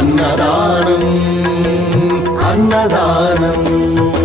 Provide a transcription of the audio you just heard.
அன்னதானம் அன்னதானம்.